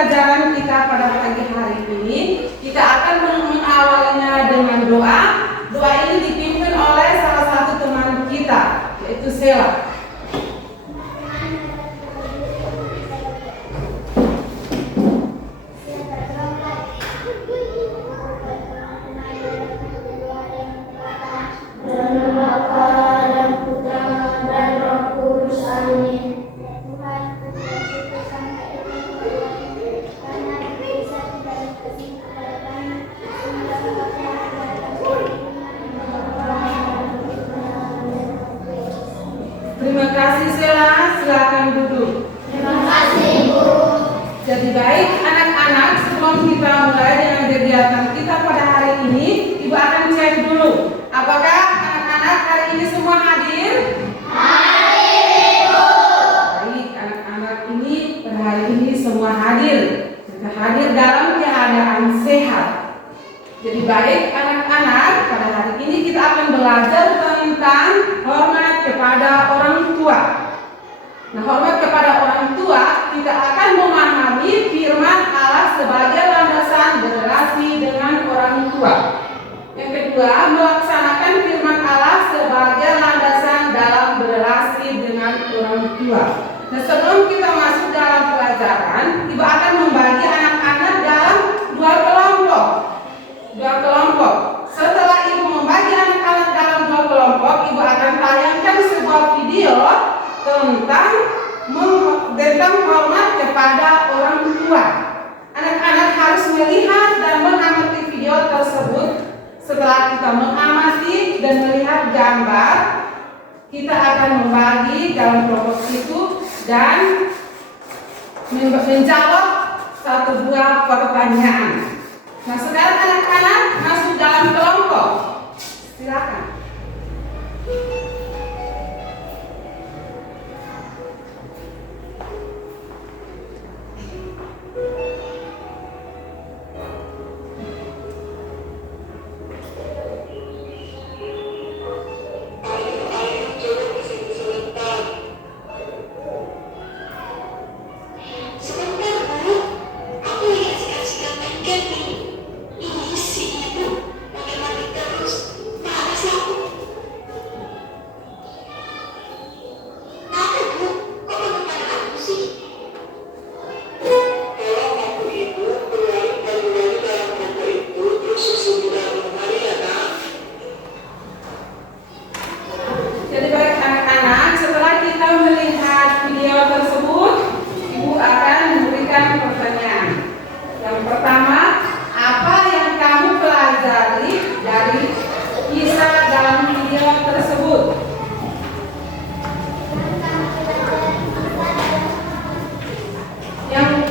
pelajaran kita pada pagi hari ini, kita akan mengawalinya dengan doa. Doa ini dipimpin oleh salah satu teman kita, yaitu Sela. Terima kasih Sela, silakan duduk. Terima kasih Bu. Jadi baik anak-anak, sebelum kita mulai dengan kegiatan kita pada hari ini, Ibu akan cek dulu. Apakah anak-anak hari ini semua hadir? Hadir Ibu. Baik, anak-anak ini pada hari ini semua hadir. Mereka hadir dalam keadaan sehat. Jadi baik anak-anak, pada hari ini kita akan belajar tentang hormat kepada orang tua. Nah, hormat kepada orang tua, kita akan memahami firman Allah sebagai landasan berrelasi dengan orang tua. Yang kedua, melaksanakan firman Allah sebagai landasan dalam berrelasi dengan orang tua. Nah, sebelum kita masuk dalam pelajaran, Ibu akan membagi anak-anak dalam dua kelompok. Setelah Ibu membagi anak-anak dalam dua kelompok, Ibu akan tayangkan sebuah video tentang hormat kepada orang tua. Anak-anak harus melihat dan mengamati video tersebut. Setelah kita mengamati dan melihat gambar, kita akan membagi dalam kelompok itu dan menjawab satu dua pertanyaan. Nah, sekarang anak-anak masuk dalam kelompok. Silakan.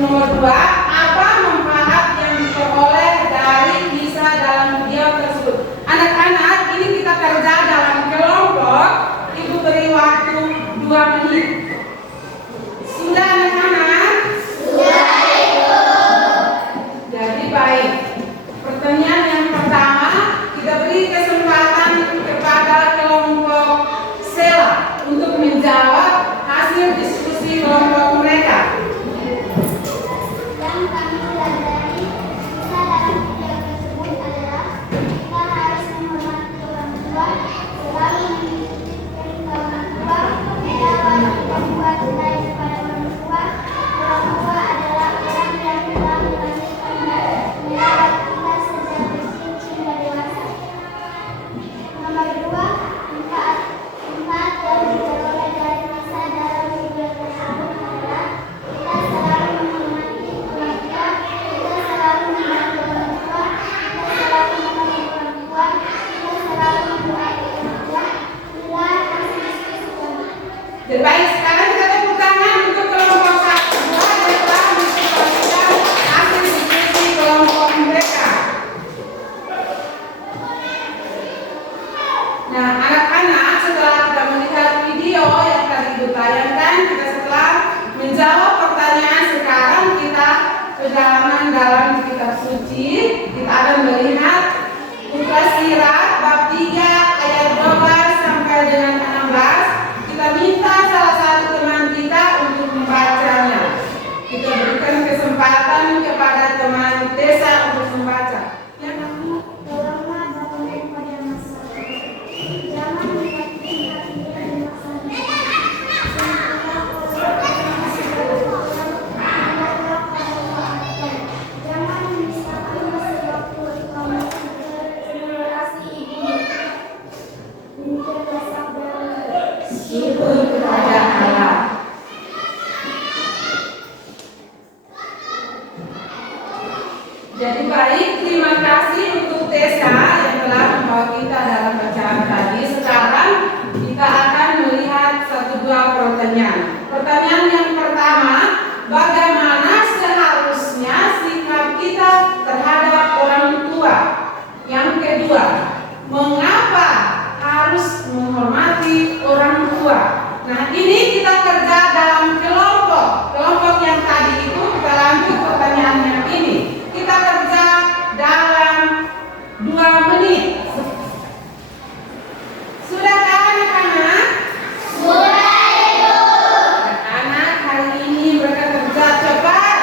Nomor 2, apa manfaat yang diperoleh dari kisah dalam video tersebut? Anak-anak, ini kita kerja dalam kelompok. Ibu beri waktu 2 menit. Sudah anak-anak? Sudah Ibu. Jadi baik. Pertanyaan yang pertama, kita beri kesempatan kepada kelompok Sela untuk menjawab hasil diskusi kelompok mereka. Jadi baik, terima kasih untuk Tessa yang telah membawa kita dalam bacaan tadi. Sekarang kita akan melihat satu dua pertanyaan. Pertanyaan yang pertama, bagaimana seharusnya sikap kita terhadap orang tua? Yang kedua, mengapa harus menghormati orang tua? Nah, ini kita kerja dalam kelompok. Kelompok yang tadi itu kita lanjut pertanyaan yang ini. Kita kerja dalam 2 menit. Sudahkah anak-anak? Sudah, Ibu. Anak-anak hari ini mereka kerja cepat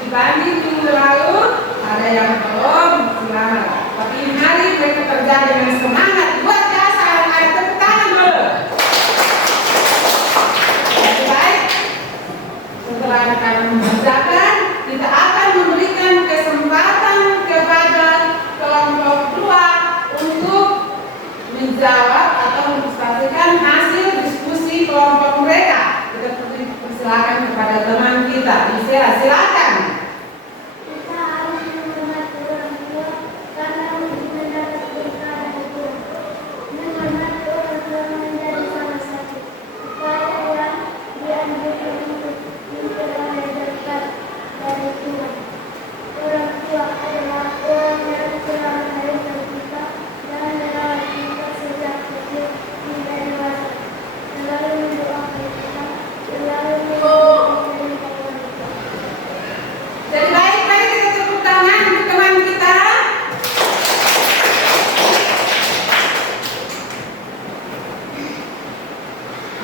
dibanding minggu lalu. Ada yang belum selamat. Tapi hari mereka kerja dengan semangat. Luar biasa, anak-anak, tepuk tangan dulu. Jadi baik, setelah anak-anak mengerjakan, kita akan memberikan kesempatan kepada kelompok 2 untuk menjawab atau menjelaskan hasil diskusi kelompok mereka. Kita persilakan kepada teman kita. Isya, silakan. Kita harus menghormati orang tua karena mendapat berkah dari Tuhan. Menghormati orang tua menjadi salah satu upaya yang dianjurkan untuk memperoleh berkat dari Tuhan. Orang tua adalah orang yang telah melahirkan kita dan merawat kita sejak kecil hingga dewasa. Selalu mendoakan kita, selalu memberikan kita. Jadi baik, mari kita tepuk tangan untuk teman kita.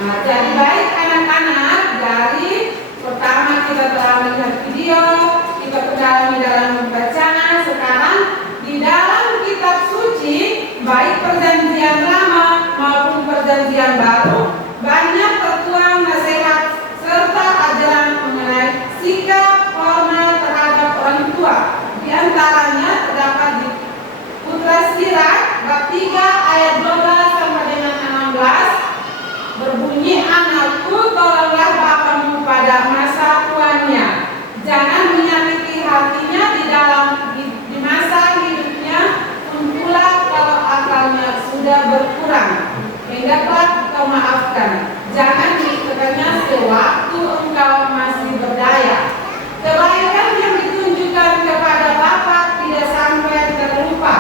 Nah, jadi baik anak-anak, dari pertama kita telah melihat video, kita pendalami dalam bacaan. Sekarang di dalam kitab suci, baik perjanjian lama maupun perjanjian baru, banyak tertuang nasihat serta ajaran mengenai sikap hormat terhadap orang tua. Di antaranya terdapat di Putra Sirat bab 3 ayat 12 sampai dengan 16 berbunyi, anakku, tolonglah bapamu pada masa tuanya. Jangan menyakiti hatinya di masa hidupnya, pula kalau akalnya sudah berkurang. Hendaklah kau maafkan. Jangan ditekannya sewaktu engkau masih berdaya. Kebaikan yang ditunjukkan kepada bapa tidak sampai terlupa,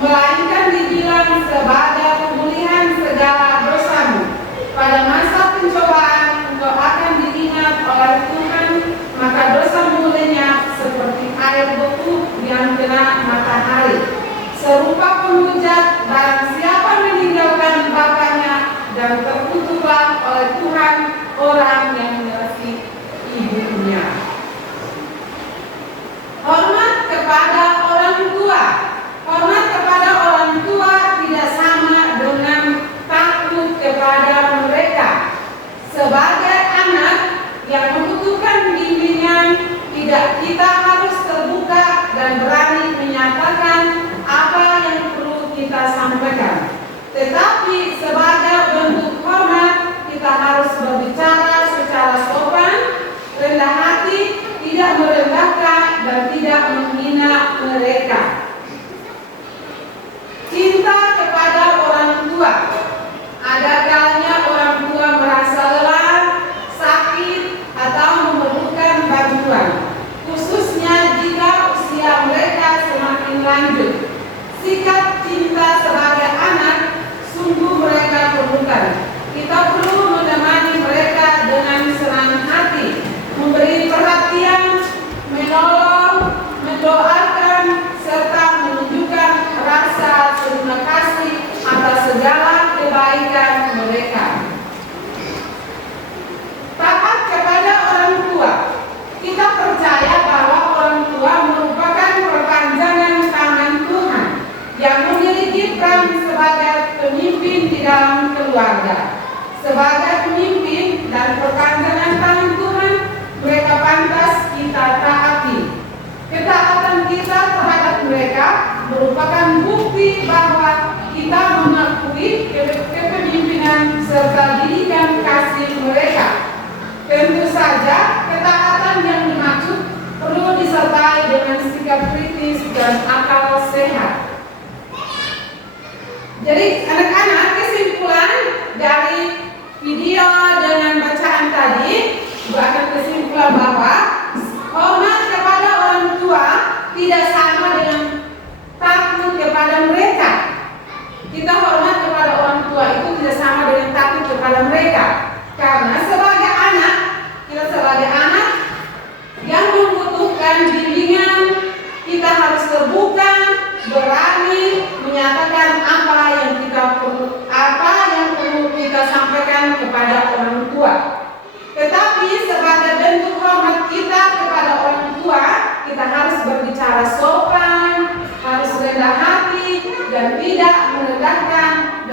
melainkan dibilang sebagai pemulihan segala dosamu. Pada masa pencobaan engkau akan diingat oleh Tuhan, maka dosamu lenyap seperti air beku yang kena matahari. Serupa penghujat, barang siapa meninggalkan bapaknya, dan terkutuklah oleh Tuhan orang yang mengasihi ibunya. Hormat kepada orang tua. Hormat kepada orang tua tidak sama dengan takut kepada mereka. Sebagai anak yang membutuhkan bimbingan, kita harus terbuka dan berani menyatakan apa yang perlu kita sampaikan. Tetapi sebagai bentuk hormat, kita harus berbicara secara sopan, rendah hati, tidak merendahkan dan tidak menghina mereka. Cinta kepada orang tua. Ada kalanya orang tua merasa lelah, sakit, atau memerlukan bantuan, khususnya jika usia mereka semakin lanjut. Sikap cinta sebagai anak sungguh mereka perlukan. Kita perlu menemani mereka dengan senang hati, memberi perhatian, menolong, mendoakan, serta menunjukkan rasa terima kasih atas segala kebaikan mereka. Taat kepada orang tua. Kita percaya bahwa orang tua merupakan perpanjangan tangan Tuhan yang memiliki peran sebagai pemimpin di dalam keluarga. Sebagai pemimpin dan perpanjangan tangan Tuhan, mereka pantas kita taati. Ketaatan kita terhadap mereka merupakan bukti bahwa kita mengakui kepemimpinan serta didikan kasih mereka. Tentu saja ketaatan yang dimaksud perlu disertai dengan sikap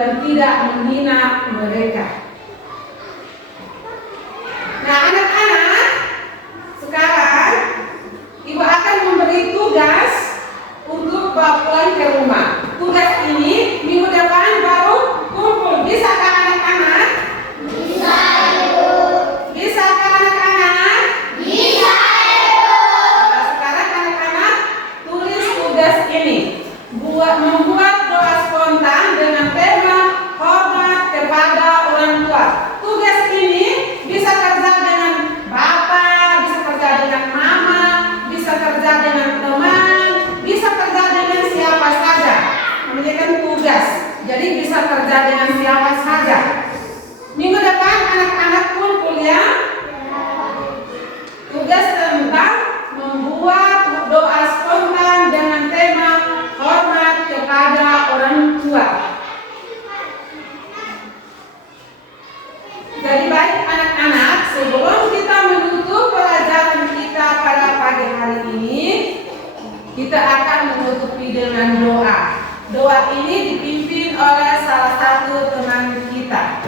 dan tidak menghina mereka. Nah, anak-anak, sekarang Ibu akan memberi tugas untuk bawa pulang ke rumah. Tugas ini minggu depan baru kumpul. Bisakah anak-anak? Bisa, Ibu. Bisakah anak-anak? Bisa, Ibu. Nah, sekarang anak-anak tulis tugas ini. Membuat doa spontan dengan tema hormat kepada orang tua. Tugas ini bisa kerja dengan bapak, bisa kerja dengan mama, bisa kerja dengan teman, bisa kerja dengan siapa saja. Ini kan tugas, jadi bisa kerja dengan siapa saja. Minggu depan anak-anak kumpul ya. Tugas tentang membuat doa spontan dengan tema hormat kepada orang tua. Jadi baik anak-anak, sebelum kita menutup pelajaran kita pada pagi hari ini, kita akan menutupi dengan doa. Doa ini dipimpin oleh salah satu teman kita.